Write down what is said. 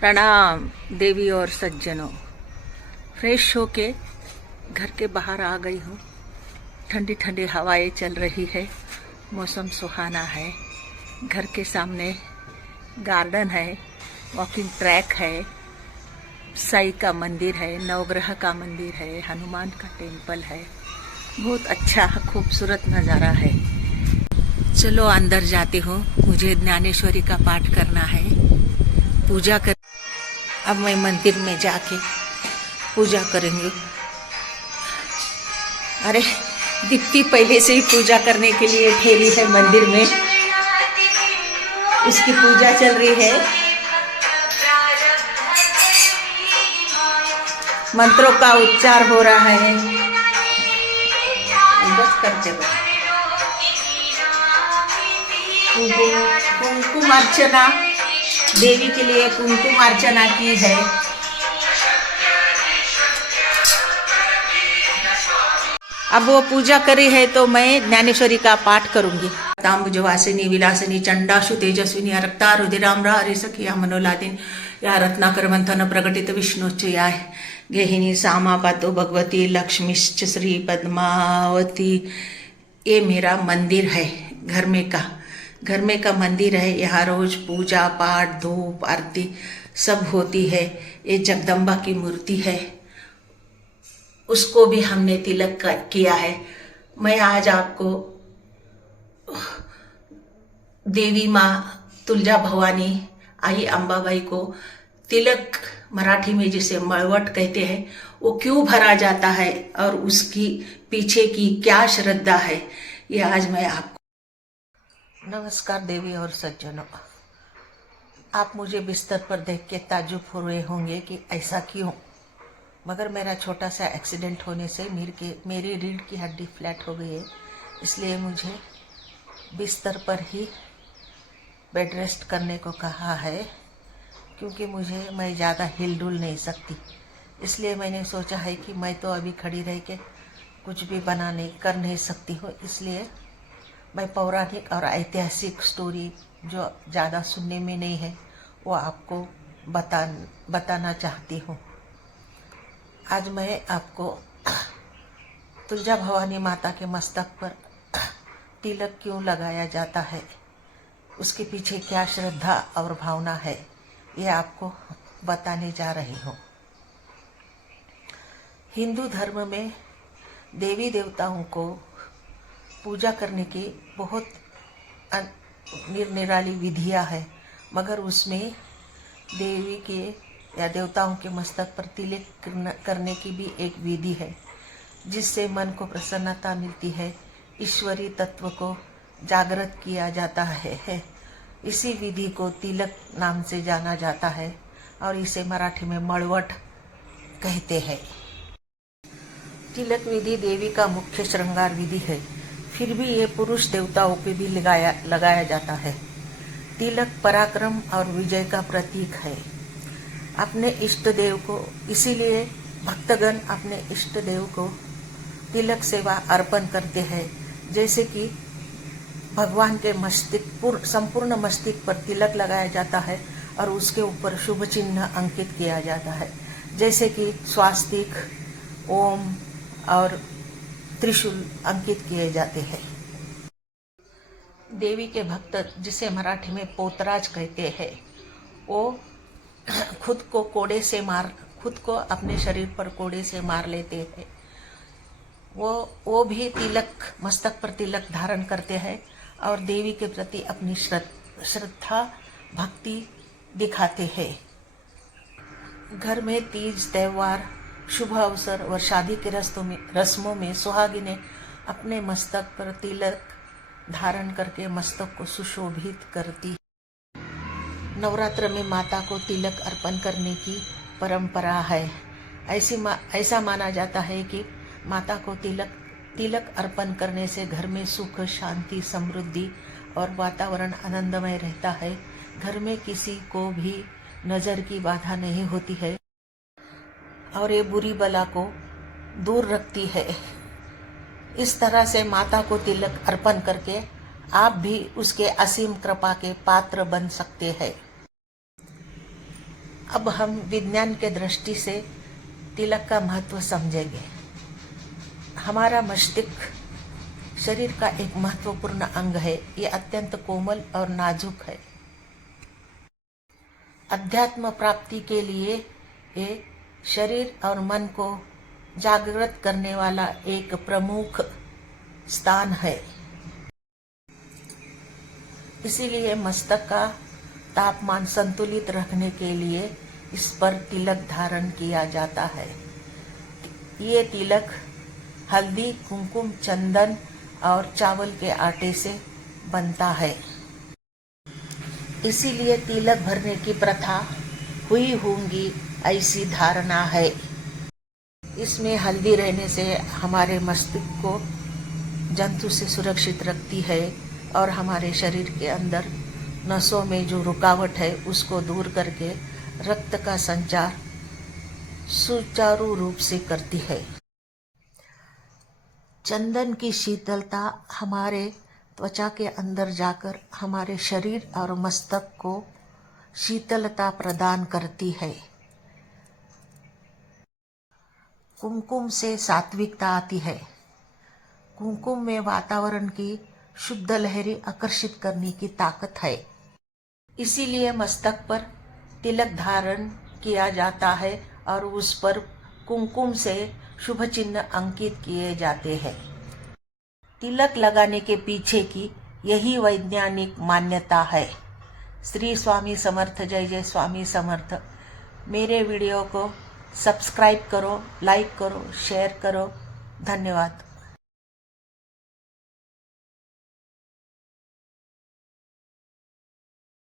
प्रणाम देवी और सज्जनों। फ्रेश होके घर के बाहर आ गई हूँ। ठंडी ठंडी हवाएं चल रही है, मौसम सुहाना है। घर के सामने गार्डन है, वॉकिंग ट्रैक है, साई का मंदिर है, नवग्रह का मंदिर है, हनुमान का टेम्पल है। बहुत अच्छा खूबसूरत नज़ारा है। चलो अंदर जाती हूँ, मुझे ज्ञानेश्वरी का पाठ करना है, पूजा कर। अब मैं मंदिर में जाके पूजा करेंगे। अरे दीप्ति पहले से ही पूजा करने के लिए ठहरी है मंदिर में, उसकी पूजा चल रही है। मंत्रों का उच्चार हो रहा है। बस करते कुमकुम अर्चना, देवी के लिए कुमकुम अर्चना की है। अब वो पूजा करी है तो मैं ज्ञानेश्वरी का पाठ करूंगी। तांबुजवासिनी विलासिनी चंडाशु तेजस्विनी रक्ता रुधिराम्रा हरिसखिया मनोलादिन या रत्नाकर मंथन प्रकटित विष्णुच्चया गेहिनी सामा पातो भगवती लक्ष्मीश्च श्री पद्मावती। ये मेरा मंदिर है, घर में का मंदिर है। यहाँ रोज पूजा पाठ धूप आरती सब होती है। ये जगदम्बा की मूर्ति है, उसको भी हमने तिलक किया है। मैं आज आपको देवी माँ तुलजा भवानी आई अंबाबाई को तिलक, मराठी में जिसे मड़वट कहते हैं, वो क्यों भरा जाता है और उसकी पीछे की क्या श्रद्धा है, ये आज मैं आपको। नमस्कार देवी और सज्जनों। आप मुझे बिस्तर पर देख के ताज्जुब हुए होंगे कि ऐसा क्यों, मगर मेरा छोटा सा एक्सीडेंट होने से मेरी रीढ़ की हड्डी फ्लैट हो गई है, इसलिए मुझे बिस्तर पर ही बेड रेस्ट करने को कहा है, क्योंकि मैं ज़्यादा हिल डुल नहीं सकती। इसलिए मैंने सोचा है कि मैं तो अभी खड़ी रह के कुछ भी कर नहीं सकती हूँ। इसलिए मैं पौराणिक और ऐतिहासिक स्टोरी जो ज़्यादा सुनने में नहीं है वो आपको बताना चाहती हूँ। आज मैं आपको तुलजा भवानी माता के मस्तक पर तिलक क्यों लगाया जाता है, उसके पीछे क्या श्रद्धा और भावना है, ये आपको बताने जा रही हूँ। हिंदू धर्म में देवी देवताओं को पूजा करने की बहुत निराली विधियाँ है, मगर उसमें देवी के या देवताओं के मस्तक पर तिलक करने की भी एक विधि है, जिससे मन को प्रसन्नता मिलती है, ईश्वरी तत्व को जागृत किया जाता है। इसी विधि को तिलक नाम से जाना जाता है और इसे मराठी में मड़वट कहते हैं। तिलक विधि देवी का मुख्य श्रृंगार विधि है, फिर भी ये पुरुष देवताओं पे भी लगाया जाता है। तिलक पराक्रम और विजय का प्रतीक है। अपने इष्ट देव को, इसीलिए भक्तगण अपने इष्ट देव को तिलक सेवा अर्पण करते हैं। जैसे कि भगवान के संपूर्ण मस्तिष्क पर तिलक लगाया जाता है और उसके ऊपर शुभ चिन्ह अंकित किया जाता है, जैसे कि स्वास्तिक, ओम और त्रिशूल अंकित किए जाते हैं। देवी के भक्त, जिसे मराठी में पोतराज कहते हैं, वो खुद को अपने शरीर पर कोड़े से मार लेते हैं। वो भी तिलक, मस्तक पर तिलक धारण करते हैं और देवी के प्रति अपनी श्रद्धा भक्ति दिखाते हैं। घर में तीज त्योहार, शुभ अवसर और शादी के रस्मों में सुहागिनें अपने मस्तक पर तिलक धारण करके मस्तक को सुशोभित करती। नवरात्र में माता को तिलक अर्पण करने की परंपरा है। ऐसा माना जाता है कि माता को तिलक अर्पण करने से घर में सुख, शांति, समृद्धि और वातावरण आनंदमय रहता है। घर में किसी को भी नज़र की बाधा नहीं होती है और ये बुरी बला को दूर रखती है। इस तरह से माता को तिलक अर्पण करके आप भी उसके असीम कृपा के पात्र बन सकते हैं। अब हम विज्ञान के दृष्टि से तिलक का महत्व समझेंगे। हमारा मस्तिष्क शरीर का एक महत्वपूर्ण अंग है। ये अत्यंत कोमल और नाजुक है। अध्यात्म प्राप्ति के लिए ये शरीर और मन को जागृत करने वाला एक प्रमुख स्थान है। इसीलिए मस्तक का तापमान संतुलित रखने के लिए इस पर तिलक धारण किया जाता है। ये तिलक हल्दी, कुमकुम, चंदन और चावल के आटे से बनता है। इसीलिए तिलक भरने की प्रथा हुई होंगी ऐसी धारणा है। इसमें हल्दी रहने से हमारे मस्तिष्क को जंतु से सुरक्षित रखती है और हमारे शरीर के अंदर नसों में जो रुकावट है उसको दूर करके रक्त का संचार सुचारू रूप से करती है। चंदन की शीतलता हमारे त्वचा के अंदर जाकर हमारे शरीर और मस्तक को शीतलता प्रदान करती है। कुमकुम से सात्विकता आती है। कुमकुम में वातावरण की शुद्ध लहरें आकर्षित करने की ताकत है। इसीलिए मस्तक पर तिलक धारण किया जाता है और उस पर कुमकुम से शुभ चिन्ह अंकित किए जाते हैं। तिलक लगाने के पीछे की यही वैज्ञानिक मान्यता है। श्री स्वामी समर्थ। जय जय स्वामी समर्थ। मेरे वीडियो को सब्सक्राइब करो, लाइक करो, शेयर करो। धन्यवाद।